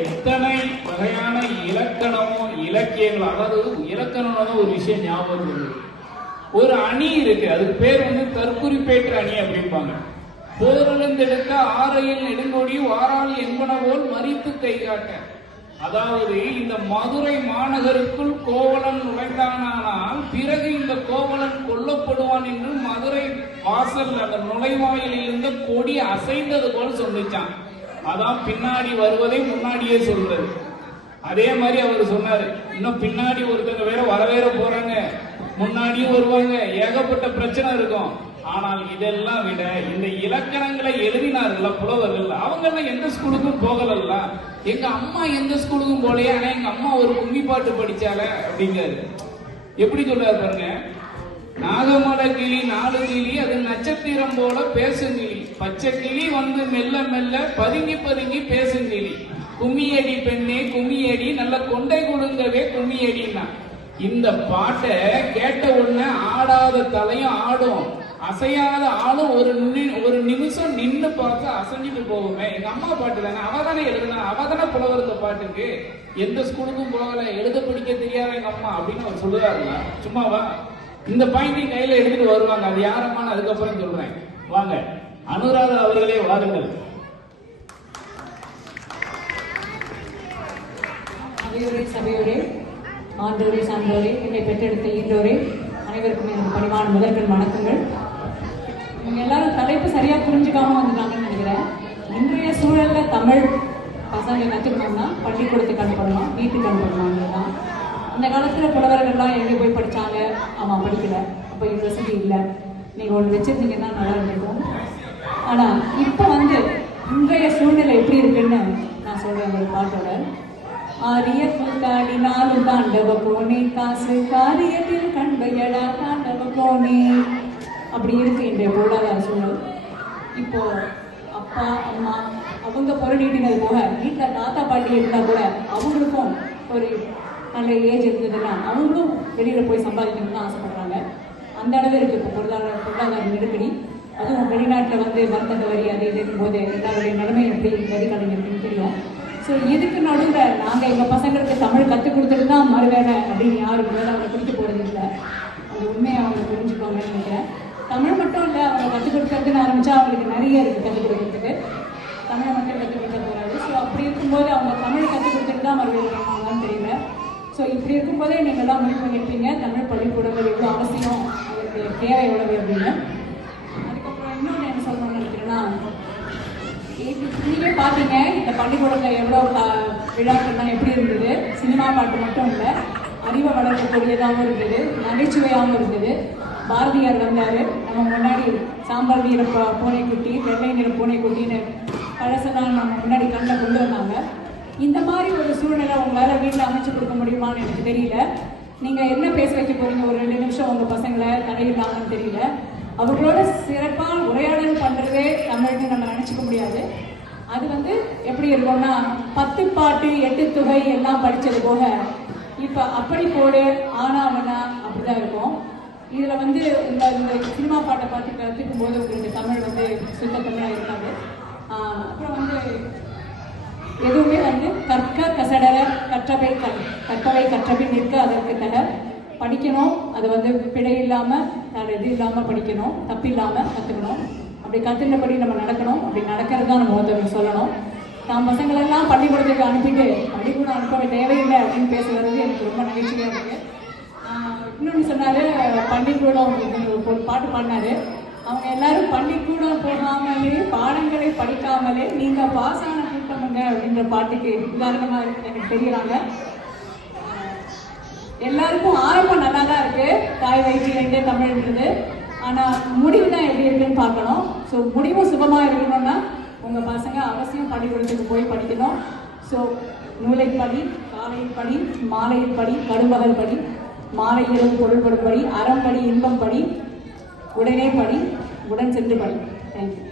எத்தனை வகையான இலக்கணமும் இலக்கியங்கள், அதாவது இலக்கணம் ஒரு விஷயம் ஞாபகம் இருக்கு. ஒரு அணி இருக்கு, அதுக்கு பேர் தற்குறிப்பேற்ற அணி அப்படிம்பாங்க. போரிழந்தெடுக்க ஆரையில் நெடுங்கொடி வாராளி என்பன போல் மறித்து கை காட்ட. அதாவது இந்த மதுரை மாநகருக்குள் கோவலன் நுழைந்தானால் பிறகு இந்த கோவலன் கொல்லப்படுவான் என்று மதுரை வாசல் அந்த நுழைவாயிலில் இருந்த கொடி அசைந்தது போல் சொல்லிச்சான். அதான் பின்னாடி வருவதை முன்னாடியே சொல்றது. அதே மாதிரி அவர் சொன்னாரு, இன்னும் பின்னாடி ஒருத்தங்க வேற போறாங்க, முன்னாடியும் வருவாங்க, ஏகப்பட்ட பிரச்சனை இருக்கும். ஆனால் இதெல்லாம் விட இந்த இலக்கணங்களை எழுதினார்கள் புலவர்கள், அவங்க எல்லாம் எந்த ஸ்கூலுக்கும் போகல. எங்க அம்மா எந்த ஸ்கூலுக்கும் போலையே, ஆனா எங்க அம்மா ஒரு கும்மி பாட்டு படிச்சால அப்படிங்காரு. எப்படி சொல்றாரு பாருங்க, நாகமல கிளி நாலு கிளி அது நட்சத்திரம் போல பேசுங்கிளி, பச்சை கிளி மெல்ல மெல்ல பதுங்கி பதுங்கி பேசுங்கிளி, கும்மியடி பெண்ணே கும்மியடி நல்ல கொண்டை கொடுங்கவே கும்மியடின்னா. இந்த பாட்டை கேட்ட உடனே ஆடாத தலையும் ஆடும், அசையாத ஆளும் ஒரு நிமிஷம் நின்று பார்த்து அசைஞ்சிட்டு போகுமே. எங்க அம்மா பாட்டு தானே, அவதானே எழுதுனா, அவதானே புலவர் இந்த பாட்டுக்கு, எந்த ஸ்கூலுக்கும் போகல, எழுத படிக்க தெரியாத எங்க அம்மா அப்படின்னு அவர் சொல்லுவாருல. சும்மாவா? இந்த பாயிண்டையும் கையில எடுத்துட்டு வருவாங்க. அது யாரம்மான்னு அதுக்கப்புறம் சொல்றேன். வாங்க, அனுராதா அவர்களே வாருங்கள். சபையோரே, மாண்டோரே, சான்றோரே, என்னை பெற்றெடுத்த ஈன்றோரே, அனைவருக்கும் எனக்கு பணிவான முதல்கள் வணக்கங்கள். இவங்க எல்லாரும் தலைப்பு சரியா புரிஞ்சுக்காம வந்துட்டாங்கன்னு நினைக்கிறேன். இன்றைய சூழல்ல தமிழ் பசங்க கற்றுக்கணும்னா பள்ளிக்கூடத்துக்கு அனுப்பணும், வீட்டுக்கு அனுப்பணும். இந்த காலத்துல புலவர்கள்லாம் எங்கே போய் படிச்சாங்க? ஆமா, படிக்கல. அப்போ யூனிவர்சிட்டி இல்லை. நீங்க ஒன்று வச்சிருந்தீங்கன்னா நல்லா இருக்கும். ஆனா இப்போ இன்றைய சூழ்நிலை எப்படி இருக்குன்னு நான் சொல்றேன் ஒரு பாட்டோட. ஆரிய கூட்டாடி நாலு தாண்டவ போனே, காசு காரியத்தில் கண்பையடா தாண்டவ போனே. அப்படி இருக்கு இன்றைய பொருளாதார சூழல். இப்போ அப்பா அம்மா அவங்க பொருளீட்டினது போக வீட்டில் தாத்தா பாட்டி இருந்தா கூட அவங்களுக்கும் ஒரு நல்ல ஏஜ் இருந்ததுன்னா அவங்களும் வெளியில போய் சம்பாதிக்கணும்னு ஆசைப்படுறாங்க. அந்த அளவு இருக்கு இப்போ பொருளாதார நெருக்கடி. அதுவும் வெளிநாட்டில் மருந்தக வரி அது இருக்கும் போது எல்லாருடைய நிலைமை எப்படி கதிகாலம் இருக்குன்னு தெரியும். ஸோ இதுக்கு நடுவில் நாங்கள் எங்கள் பசங்களுக்கு தமிழ் கற்றுக் கொடுத்துட்டு தான் மறுவேலை அப்படின்னு யாருக்கு மேலே அவங்க பிடிக்க போகிறது இல்லை. அந்த உண்மையை அவங்க புரிஞ்சுக்கோங்கன்னு நினைக்கிறேன். தமிழ் மட்டும் இல்லை, அவங்க கற்றுக் கொடுக்கறதுன்னு ஆரம்பித்தா அவங்களுக்கு நிறைய இருக்குது கற்றுக் கொடுக்கறதுக்கு. தமிழை மட்டும் கற்றுக் கொடுக்க போகிறாரு. ஸோ அப்படி இருக்கும்போது அவங்க தமிழ் கற்றுக் கொடுத்துட்டு தான் மறுவேலை பண்ணுவாங்கன்னு தெரியல. ஸோ இப்படி இருக்கும்போதே நீங்கள் எல்லாம் முடிவு பண்ணியிருப்பீங்க தமிழ் பள்ளிக்கூடங்கள் எவ்வளோ அவசியம், அவருக்கு தேவை எவ்வளவு அப்படின்னு. அதுக்கப்புறம் இன்னொன்று என்ன சொல்லணும்னு நினைக்கிறேன்னா, நீங்களே பார்த்தீங்க இந்த பள்ளிக்கூடத்தில் எவ்வளோ விழாக்கள்லாம் எப்படி இருந்தது. சினிமா பாட்டு மட்டும் இல்லை, அறிவை வளர்க்கக்கூடியதாகவும் இருந்தது, நகைச்சுவையாகவும் இருந்தது. பாரதியார் வந்தார், நம்ம முன்னாடி சாம்பார் நிற பூனைக்குட்டி, வெள்ளை நிற பூனைக்குட்டின்னு பழசெல்லாம் நம்ம முன்னாடி கண்ணில் கொண்டு வந்தாங்க. இந்த மாதிரி ஒரு சூழ்நிலை உங்களால் வீட்டில் அமைச்சு கொடுக்க முடியுமான்னு எனக்கு தெரியல. நீங்கள் என்ன பேச வைக்க போறீங்க ஒரு 2 நிமிஷம் உங்கள் பசங்களை தடையில்லாமன்னு தெரியல. அவர்களோட சிறப்பாக உரையாடல் பண்ணுறதே தமிழ்னு நம்ம நினச்சிக்க முடியாது. அது எப்படி இருக்கும்னா 10 பாட்டு 8 தொகை எல்லாம் படித்தது போக இப்போ அப்படி போடு ஆனாவனா அப்படிதான் இருக்கும். இதில் இந்த சினிமா பாட்டை பார்த்து கற்றுக்கும் போது உங்களுக்கு தமிழ் சுத்த தமிழாக இருக்காது. அப்புறம் எதுவுமே கற்க கசடர கற்றவை கற்றபின் நிற்க அதற்கு தர படிக்கணும். அது பிழை இல்லாமல் இது இல்லாமல் படிக்கணும், தப்பு இல்லாமல் கற்றுக்கணும். அப்படி கற்றுனபடி நம்ம நடக்கணும். அப்படி நடக்கிறது தான் நம்ம ஒருத்தவங்க சொல்லணும். நான் பசங்களெல்லாம் பள்ளிக்கூடத்துக்கு அனுப்பிட்டு பள்ளிக்கூடம் அனுப்ப தேவையில்லை அப்படின்னு பேச வர்றது எனக்கு ரொம்ப நகைச்சுவையாக இருக்குது. இன்னொன்று சொன்னார், பள்ளிக்கூடம் ஒரு பாட்டு பாடினார். அவங்க எல்லாரும் பள்ளிக்கூடம் போகாமலே பாடங்களை படிக்காமலே நீங்கள் பாஸான கூட்டமுங்க அப்படின்ற பாட்டுக்கு உதாரணமாக எனக்கு தெரியுறாங்க. எல்லாருக்கும் ஆரம்பம் நல்லா தான் இருக்கு, தாய் வயிற்றிலே தமிழ்ன்றது. ஆனால் முடிவு தான் எப்படி இருக்குன்னு பார்க்கணும். ஸோ முடிவும் சுகமாக இருக்கணும்னா உங்கள் பசங்க அவசியம் பள்ளிக்கூடத்துக்கு போய் படிக்கணும். ஸோ நூலை படி, காலையில் படி, மாலையில் படி, கடும்பகல் படி, மாலை இரவு பொருள்படும் படி, அறம் படி, இன்பம் படி, உடனே படி, உடன் சென்று படி. தேங்க்யூ.